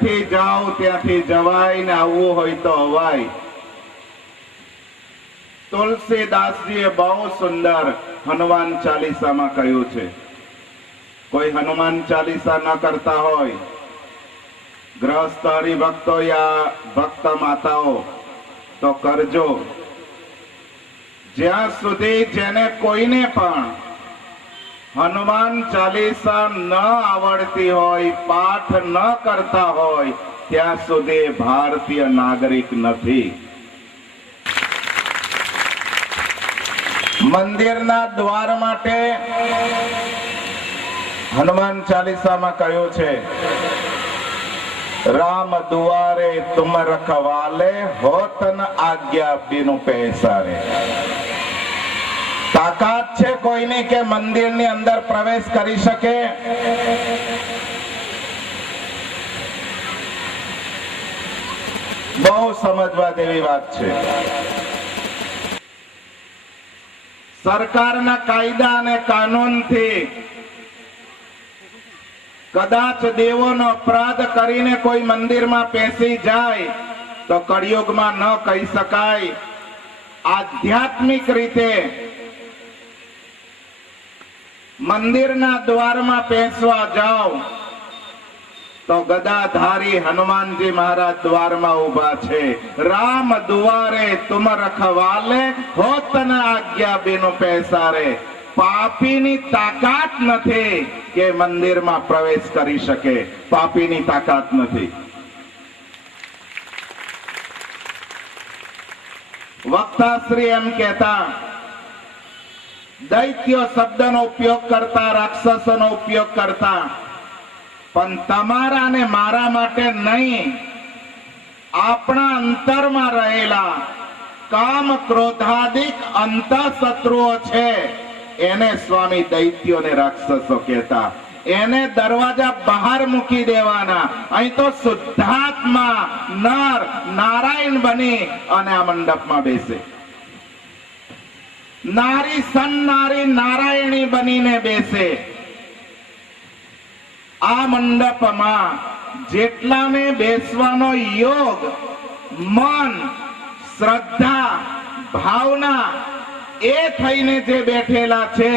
થી જાઓ ત્યાંથી જવાય ને આવવું હોય તો અવાય। તુલસીદાસજીએ બહુ સુંદર હનુમાન ચાલીસામાં કહ્યું છે। કોઈ હનુમાન ચાલીસા ન કરતા હોય, ગ્રહસ્થ હરિભક્તો યા ભક્ત માતાઓ તો કરજો। જ્યાં સુધી જેને કોઈને પણ હનુમાન ચાલીસા ન આવડતી હોય, પાઠ ન કરતા હોય, ત્યાં સુધી ભારતીય નાગરિક નથી। મંદિરના દ્વાર માટે હનુમાન ચાલીસામાં કહ્યું છે, રામ દુઆરે તુમ રખવાલે હોતન આજ્ઞા બિनु पैसारे। તાકાત છે કોઈની કે મંદિરની અંદર પ્રવેશ કરી શકે? બહુ સમજવા જેવી વાત છે। સરકારના કાયદા અને કાનૂનથી કદાચ દેવોનો અપરાધ કરીને કોઈ મંદિરમાં પેસી જાય તો કળિયુગમાં ન કહી શકાય। આધ્યાત્મિક રીતે મંદિરના દ્વારમાં પેસવા જાઓ તો ગદાધારી હનુમાનજી મહારાજ દ્વારમાં ઉભા છે। રામ દુઆરે તુમ રખવાલે હોતન આજ્ઞા બિनु पैसारे। પાપીની તાકાત નથી કે મંદિરમાં પ્રવેશ કરી શકે, પાપીની તાકાત નથી। વક્તાશ્રી એમ કહેતા, દૈત્યો શબ્દનો ઉપયોગ કરતા, રાક્ષસોનો ઉપયોગ કરતા, પણ તમારા ને મારા માટે નહીં, આપણા અંતરમાં રહેલા કામ ક્રોધાદિક અંતઃશત્રુઓ છે એને સ્વામી દૈત્યો ને રાક્ષસો કહેતા। એને દરવાજા બહાર મૂકી દેવાના। અહીં તો શુદ્ધાત્મા નર નારાયણ બની અને આ મંડપમાં બેસે, નારી સન નારી નારાયણી બનીને બેસે। આ મંડપમાં જેટલાને બેસવાનો યોગ, મન, શ્રદ્ધા, ભાવના એ થઈને જે બેઠેલા છે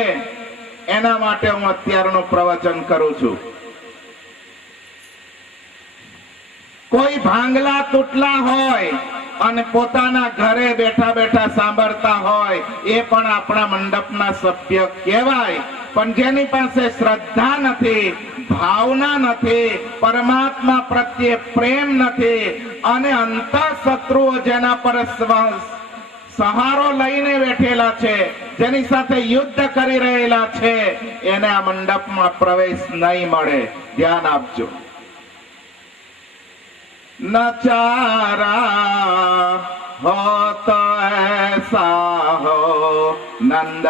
એના માટે હું અત્યારનું પ્રવચન કરું છું। કોઈ ભાંગલા તૂટલા હોય અને પોતાના ઘરે બેઠા બેઠા સાંભળતા હોય એ પણ આપણા મંડપના સભ્ય કહેવાય। પણ જેની પાસે શ્રદ્ધા નથી, ભાવના નથી, પરમાત્મા પ્રત્યે પ્રેમ નથી અને અંતઃશત્રુઓ જેના પર સહારો લઈને બેઠેલા છે, જેની સાથે યુદ્ધ કરી રહેલા છે, એને આ મંડપમાં પ્રવેશ નહીં મળે। ધ્યાન આપજો। नचारा हो तो ऐसा हो नंद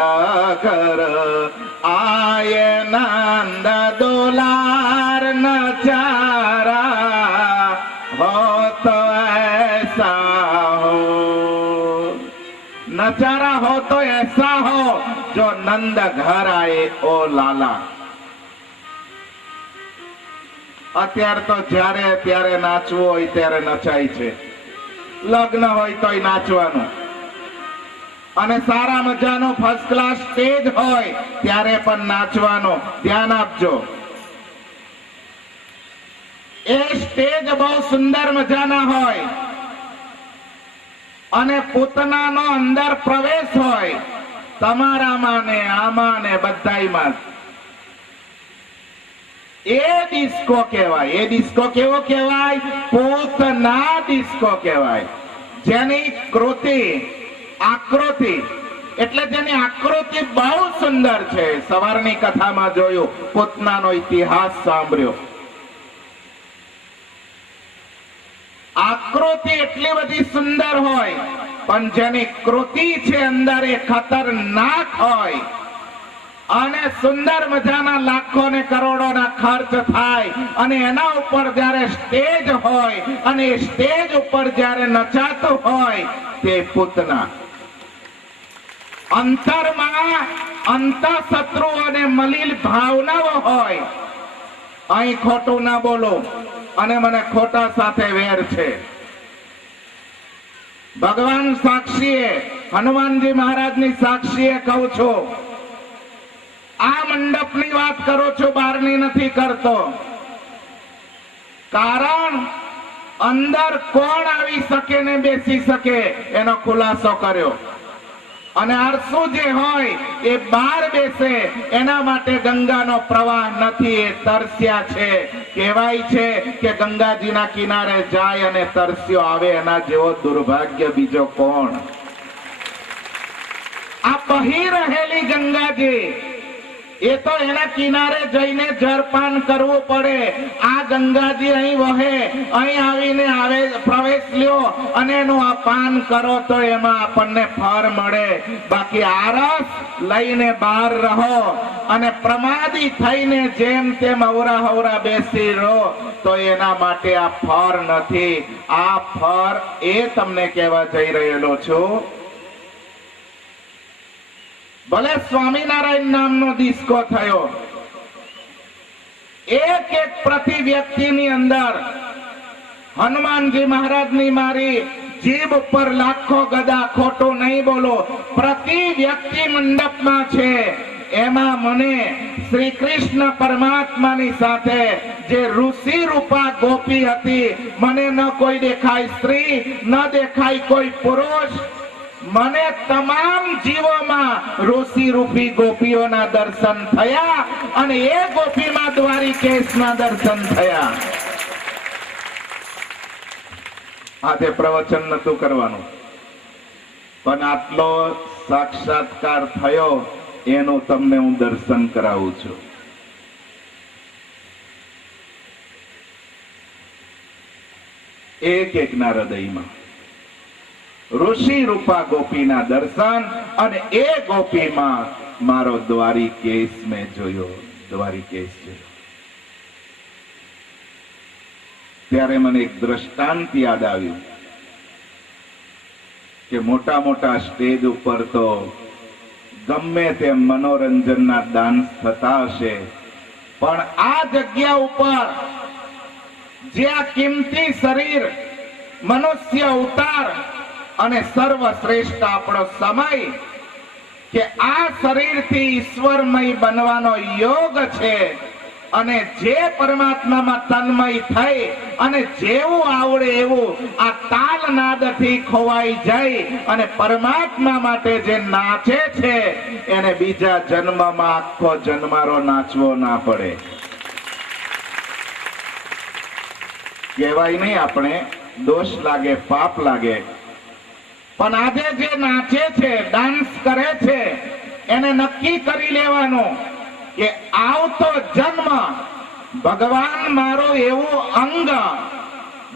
कर आये नंद दुलार। नचारा हो तो ऐसा हो, नचारा हो तो ऐसा हो जो नंद घर आए ओ लाला। અત્યારે તો જ્યારે ત્યારે નાચવું હોય ત્યારે નચાય છે, લગ્ન હોય તોય નાચવાનું, અને સારા મજાનો ફર્સ્ટ ક્લાસ સ્ટેજ હોય ત્યારે પણ નાચવાનું। ધ્યાન આપજો। એ સ્ટેજ બહુ સુંદર મજાના હોય અને પૂતનાનો અંદર પ્રવેશ હોય તમારામાં ને આમાં ને બધાયમાં। એ ડિસ્કો કહેવાય। એ ડિસ્કો કેવો કહેવાય? પૂતના ડિસ્કો કહેવાય। જેની કૃતિ, આકૃતિ, એટલે જેની આકૃતિ બહુ સુંદર છે। સવારની કથામાં જોયું, પૂતનાનો ઇતિહાસ સાંભળ્યો। આકૃતિ એટલી બધી સુંદર હોય પણ જેની કૃતિ છે અંદર એ ખતરનાક હોય અને સુંદર મજાના લાખો ને કરોડોના ખર્ચ થાય અને એના ઉપર જ્યારે સ્ટેજ હોય અને સ્ટેજ ઉપર જ્યારે નચાતું હોય તે પૂતના। અંતરમાં અંતઃશત્રુ અને મલિન ભાવનાઓ હોય। અહીં ખોટું ના બોલો, અને મને ખોટા સાથે વેર છે. ભગવાન સાક્ષીએ, હનુમાનજી મહારાજની સાક્ષીએ કહું છું, આ મંડપની વાત કરું છું, બહારની નથી કરતો. કારણ અંદર કોણ આવી શકે ને બેસી શકે એનો ખુલાસો કર્યો. અને અરસુ જે હોય એ બહાર બેસે એના માટે ગંગાનો પ્રવાહ નથી, એ તરસ્યા છે. કહેવાય છે કે ગંગાજીના કિનારે જાય અને તરસ્યો આવે, એના જેવો દુર્ભાગ્ય બીજો કોણ? આ બહી રહેલી ગંગાજી, એ તો એના કિનારે જઈને જળપાન કરવું પડે. આ ગંગાજી અહીં વહે, અહીં આવીને આવે પ્રવેશ લ્યો અને એનું આ પાન કરો તો એમાં આપણને ફળ મળે. બાકી આરસ લઈને બહાર રહો અને પ્રમાદી થઈને જેમ તેમ અવરા હવરા બેસી રહો તો એના માટે આ ફળ નથી. આ ફળ એ તમને કહેવા જઈ રહેલો છું. ભલે સ્વામિનારાયણ નામનો ડિસ્કો થયો, એક એક પ્રતિ વ્યક્તિની અંદર હનુમાનજી મહારાજની મારી જીભ ઉપર લાખો ગદા, ખોટું નહીં બોલો, પ્રતિ વ્યક્તિ મંડપમાં છે. એમાં મને શ્રી કૃષ્ણ પરમાત્માની સાથે જે ઋષિ રૂપા ગોપી હતી, મને ન કોઈ દેખાય સ્ત્રી, ન દેખાય કોઈ પુરુષ, મને તમામ જીવોમાં ઋષિ રૂપી ગોપીઓના દર્શન થયા અને એ ગોપીમાં દ્વારિકેશના દર્શન થયા. આજે પ્રવચન નતું કરવાનું, પણ આટલો સાક્ષાત્કાર થયો એનું તમને હું દર્શન કરાવું છું. એક એકના હૃદયમાં ઋષિ રૂપા ગોપીના દર્શન, અને એ ગોપીમાં મારો દ્વારિકેશ મેં જોયો, દ્વારિકેશ જોયો. ત્યારે મને એક દ્રષ્ટાંત યાદ આવ્યું કે મોટા મોટા સ્ટેજ ઉપર તો ગમે તેમ મનોરંજનના ડાન્સ થતા હશે, પણ આ જગ્યા ઉપર જે આ કિંમતી શરીર, મનુષ્ય અવતાર અને સર્વશ્રેષ્ઠ આપણો સમય, કે આ શરીરથી ઈશ્વરમય બનવાનો યોગ છે. અને જે પરમાત્મામાં તન્મય થઈ અને જેવું આવડે એવું આ તાલનાદથી ખોવાઈ જાય અને પરમાત્મા માટે જે નાચે છે એને બીજા જન્મમાં આખો જન્મારો નાચવો ના પડે. કહેવાય નહીં, આપણે દોષ લાગે, પાપ લાગે, પણ આજે જે નાચે છે, ડાન્સ કરે છે, એને નક્કી કરી લેવાનું કે આવતો જન્મ ભગવાન મારો એવું અંગ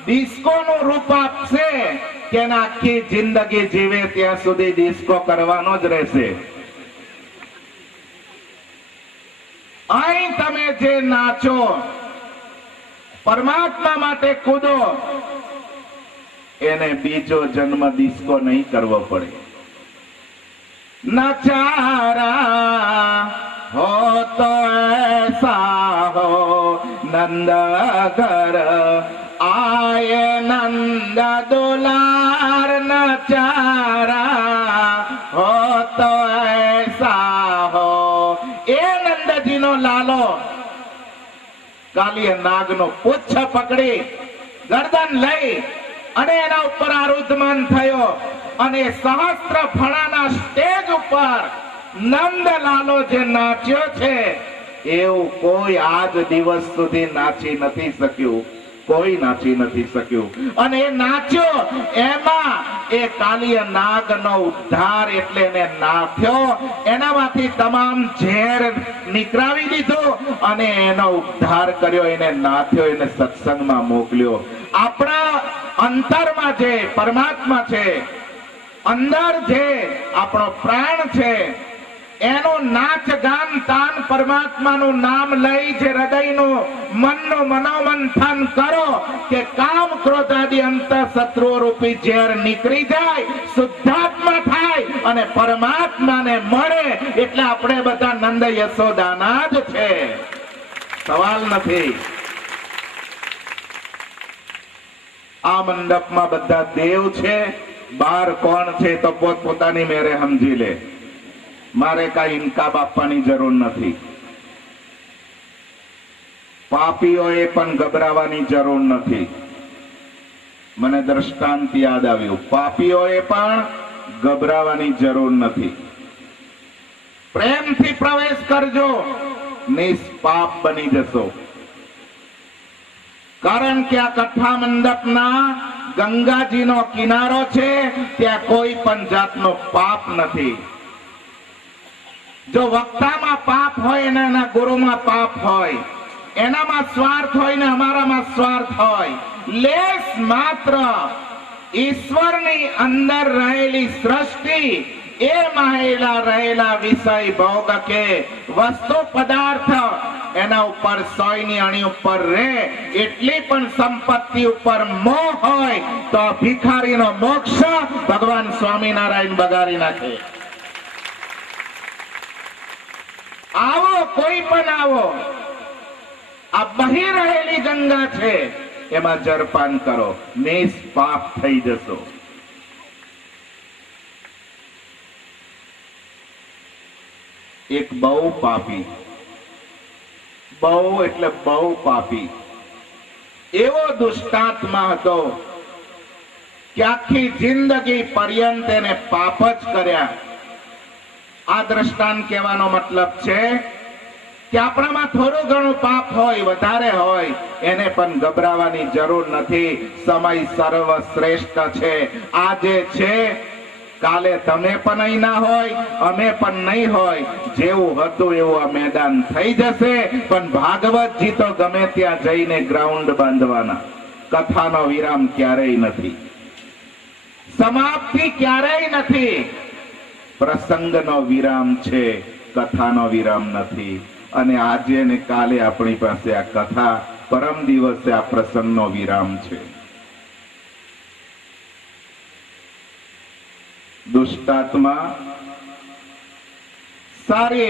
ડિસ્કો નું રૂપ આપશે કે આખી જિંદગી જીવે ત્યાં સુધી ડિસ્કો કરવાનો જ રહેશે. અહીં તમે જે નાચો, પરમાત્મા માટે કૂદો, એને બીજો જન્મ ડિસ્કો નહીં કરવો પડે. નચારા हो तो ऐसा हो नंद घर आए नंद दुलार नचारा हो तो ऐसा हो. ए नंदजी नो लालो કાલીય નાગનો પુચ્છ પકડી ગરદન લઈ અને એના ઉપર આરુધમાન થયો અને સહસ્ત્ર ફણાના સ્ટેજ ઉપર નંદલાલો જે નાચ્યો છે એવું કોઈ આજ દિવસ સુધી નાચી નથી શક્યું, કોઈ નાચી નથી શક્યું. અને એ નાચ્યો એમાં એ કાલીય નાગનો ઉદ્ધાર, એટલે એને નાથ્યો, એનામાંથી તમામ ઝેર નીકળાવી દીધું અને એનો ઉદ્ધાર કર્યો, એને નાથ્યો, એને સત્સંગમાં મોકલ્યો. આપણા અંતરમાં જે પરમાત્મા છે, અંદર જે આપણો પ્રાણ છે, એનું નાચ ગાન તાન પરમાત્માનું નામ લઈ જે હૃદયનું મનનું મનોમંથન કરો કે કામ ક્રોધ આદિ અંત શત્રુઓ રૂપી ઝેર નીકળી જાય, શુદ્ધાત્મા થાય અને પરમાત્માને મળે. એટલે આપણે બધા નંદ યશોદાના જ છે, સવાલ નથી. આ મંડપમાં બધા દેવ છે, બાર કોણ છે તો પોતપોતાની મેરે સમજી લે. મારે કઈ ઇનકાબ આપવાની જરૂર નથી. પાપીઓએ પણ ગભરાવાની જરૂર નથી. મને દ્રષ્ટાંત યાદ આવ્યું. પાપીઓએ પણ ગભરાવાની જરૂર નથી. પ્રેમથી પ્રવેશ કરજો, નિષ્પાપ બની જશો. કારણ કે આ કથા મંડપના ગંગાજીનો કિનારો છે, ત્યાં કોઈ પણ જાતનો પાપ નથી. જો વક્તામાં પાપ હોય ને એના ગુરુમાં પાપ હોય, એનામાં સ્વાર્થ હોય ને અમારામાં સ્વાર્થ હોય, લેસ માત્ર ઈશ્વરની અંદર રહેલી સૃષ્ટિ, એમાં રહેલા વિષય ભોગ કે વસ્તુ પદાર્થ એના ઉપર સોયની અણી ઉપર રે એટલી પણ સંપત્તિ ઉપર મોહ હોય તો ભિખારીનો મોક્ષ ભગવાન સ્વામિનારાયણ બગાડી નાખે. આવો, કોઈ પણ આવો, આ બહી રહેલી ગંગા છે, એમાં જળપાન કરો, નિષ્પાપ થઈ જશો. એક બહુ પાપી, બહુ એટલે બહુ પાપી એવો દુષ્ટાત્મા હતો કે આખી જિંદગી પર્યંત એને પાપ જ કર્યા. આ દ્રષ્ટાંત કહેવાનો મતલબ છે કે આપણામાં થોડું ઘણું પાપ હોય, વધારે હોય, એને પણ ગભરાવાની જરૂર નથી. સમય સર્વશ્રેષ્ઠ છે. આજે છે, કાલે તમે પણ અહીં ના હોય, અમે પણ નહીં હોય. જેવું હતું એવું આ મેદાન થઈ જશે. પણ ભાગવતજી તો ગમે ત્યાં જઈને ગ્રાઉન્ડ બાંધવાના. કથાનો વિરામ ક્યારેય નથી, સમાપ્તિ ક્યારેય નથી. પ્રસંગનો વિરામ છે, કથાનો વિરામ નથી. અને આજે ને કાલે આપણી પાસે આ કથા, પરમ દિવસે આ પ્રસંગનો વિરામ છે. દુષ્ટાત્મા સારી